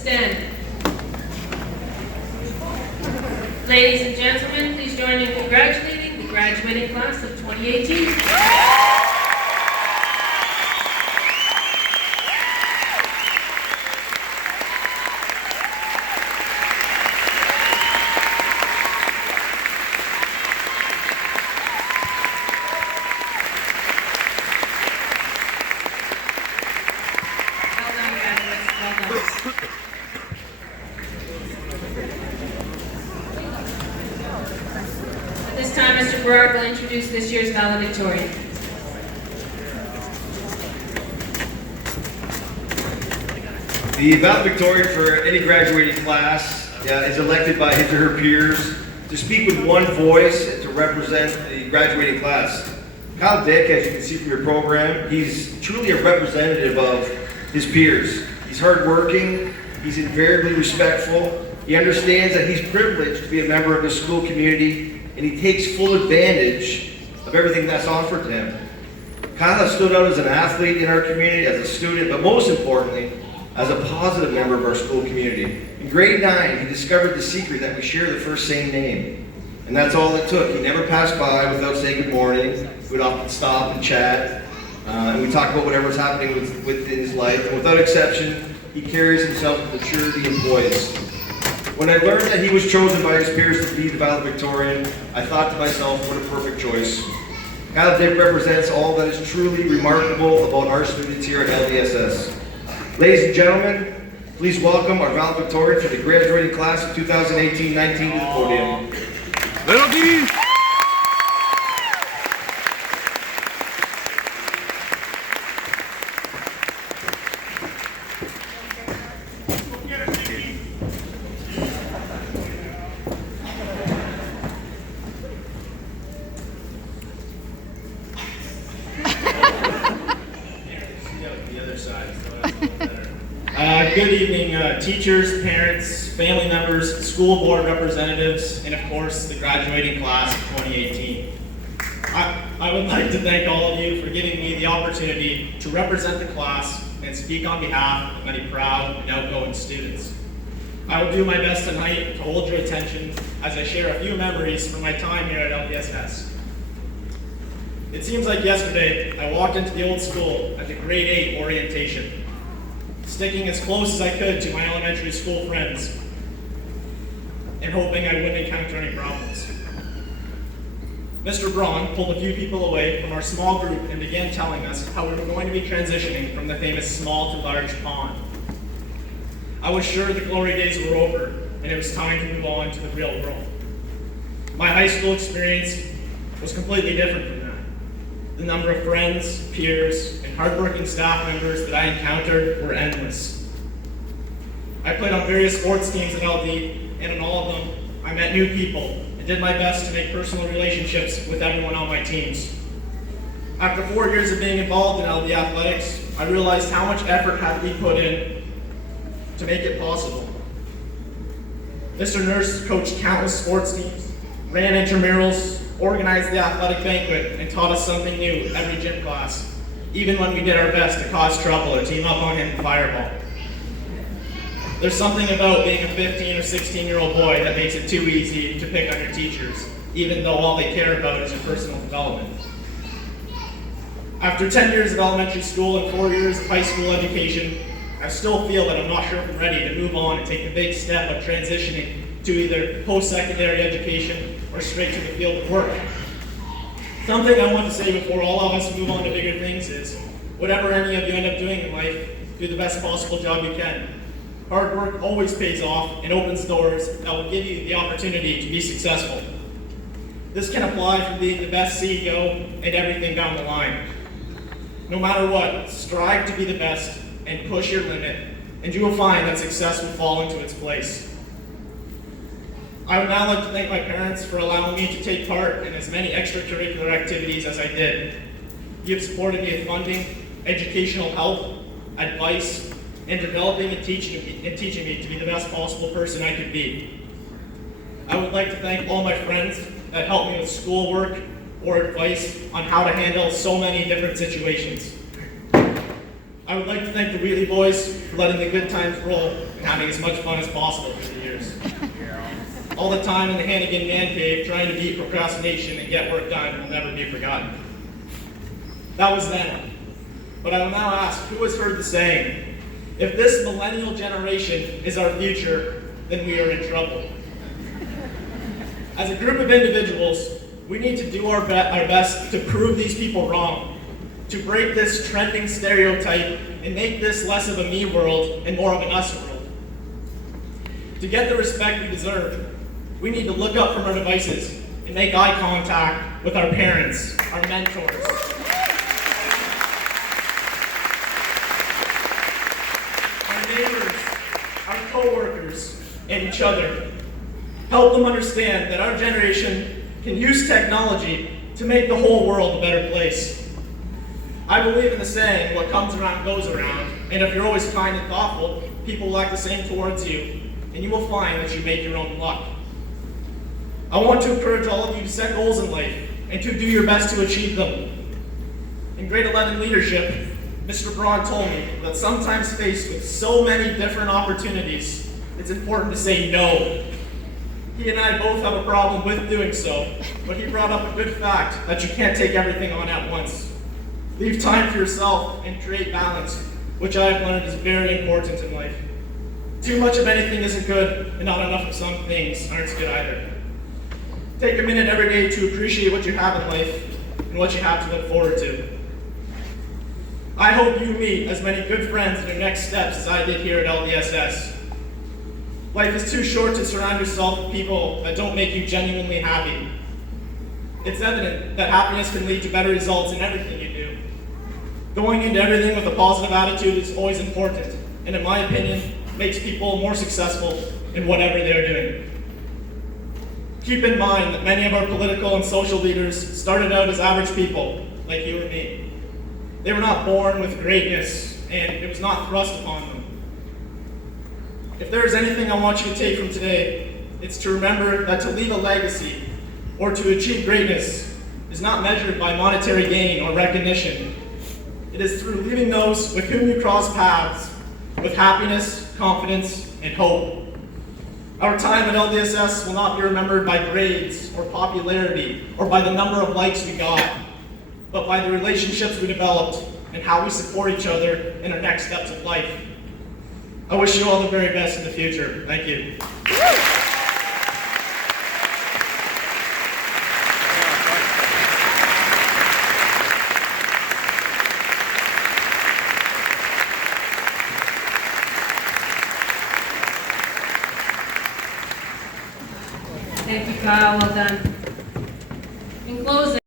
stand. Ladies and gentlemen, please join in congratulating the graduating class of 2018. At this time, Mr. Berard will introduce this year's valedictorian. The valedictorian for any graduating class is elected by his or her peers to speak with one voice and to represent the graduating class. Kyle Dick, as you can see from your program, he's truly a representative of his peers. He's hardworking, he's invariably respectful, he understands that he's privileged to be a member of the school community, and he takes full advantage of everything that's offered to him. Kyle has stood out as an athlete in our community, as a student, but most importantly, as a positive member of our school community. In grade 9, he discovered the secret that we share the first same name. And that's all it took. He never passed by without saying good morning. We'd often stop and chat, and we'd talk about whatever's happening within his life. And without exception, he carries himself with maturity and poise. When I learned that he was chosen by his peers to be the valedictorian, I thought to myself, what a perfect choice. Kyle Dick represents all that is truly remarkable about our students here at LDSS. Ladies and gentlemen, please welcome our valedictorian for the graduating class of 2018-19 to the podium. Little D! Good evening, teachers, parents, family members, school board representatives, and of course, the graduating class of 2018. I would like to thank all of you for giving me the opportunity to represent the class and speak on behalf of many proud and outgoing students. I will do my best tonight to hold your attention as I share a few memories from my time here at LDSS. It seems like yesterday, I walked into the old school at the grade 8 orientation, sticking as close as I could to my elementary school friends and hoping I wouldn't encounter any problems. Mr. Braun pulled a few people away from our small group and began telling us how we were going to be transitioning from the famous small to large pond. I was sure the glory days were over and it was time to move on to the real world. My high school experience was completely different from that. The number of friends, peers, and hardworking staff members that I encountered were endless. I played on various sports teams at LD, and in all of them, I met new people and did my best to make personal relationships with everyone on my teams. After 4 years of being involved in LD athletics, I realized how much effort had to be put in to make it possible. Mr. Nurse coached countless sports teams, ran intramurals, organized the athletic banquet, and taught us something new every gym class, even when we did our best to cause trouble or team up on him in fireball. There's something about being a 15 or 16-year-old boy that makes it too easy to pick on your teachers, even though all they care about is your personal development. After 10 years of elementary school and 4 years of high school education, I still feel that I'm not sure if I'm ready to move on and take the big step of transitioning to either post-secondary education or straight to the field of work. Something I want to say before all of us move on to bigger things is, whatever any of you end up doing in life, do the best possible job you can. Hard work always pays off and opens doors that will give you the opportunity to be successful. This can apply from being the best CEO and everything down the line. No matter what, strive to be the best and push your limit, and you will find that success will fall into its place. I would now like to thank my parents for allowing me to take part in as many extracurricular activities as I did. You have supported me with funding, educational help, advice, and developing and teaching me to be the best possible person I could be. I would like to thank all my friends that helped me with schoolwork or advice on how to handle so many different situations. I would like to thank the Wheatley boys for letting the good times roll and having as much fun as possible through the years. All the time in the Hannigan man cave trying to beat procrastination and get work done will never be forgotten. That was then. But I will now ask, who has heard the saying, if this millennial generation is our future, then we are in trouble. As a group of individuals, we need to do our best to prove these people wrong, to break this trending stereotype and make this less of a me world and more of an us world. To get the respect we deserve, we need to look up from our devices and make eye contact with our parents, our mentors, our neighbors, our co-workers, and each other. Help them understand that our generation can use technology to make the whole world a better place. I believe in the saying, what comes around goes around, and if you're always kind and thoughtful, people will act the same towards you, and you will find that you make your own luck. I want to encourage all of you to set goals in life and to do your best to achieve them. In grade 11 leadership, Mr. Braun told me that sometimes faced with so many different opportunities, it's important to say no. He and I both have a problem with doing so, but he brought up a good fact that you can't take everything on at once. Leave time for yourself and create balance, which I have learned is very important in life. Too much of anything isn't good, and not enough of some things aren't good either. Take a minute every day to appreciate what you have in life and what you have to look forward to. I hope you meet as many good friends in your next steps as I did here at LDSS. Life is too short to surround yourself with people that don't make you genuinely happy. It's evident that happiness can lead to better results in everything you do. Going into everything with a positive attitude is always important, and in my opinion, makes people more successful in whatever they're doing. Keep in mind that many of our political and social leaders started out as average people, like you or me. They were not born with greatness, and it was not thrust upon them. If there is anything I want you to take from today, it's to remember that to leave a legacy or to achieve greatness is not measured by monetary gain or recognition. It is through leaving those with whom you cross paths with happiness, confidence, and hope. Our time at LDSS will not be remembered by grades or popularity or by the number of likes we got, but by the relationships we developed and how we support each other in our next steps of life. I wish you all the very best in the future. Thank you. Thank you, Kyle. Well done. In closing,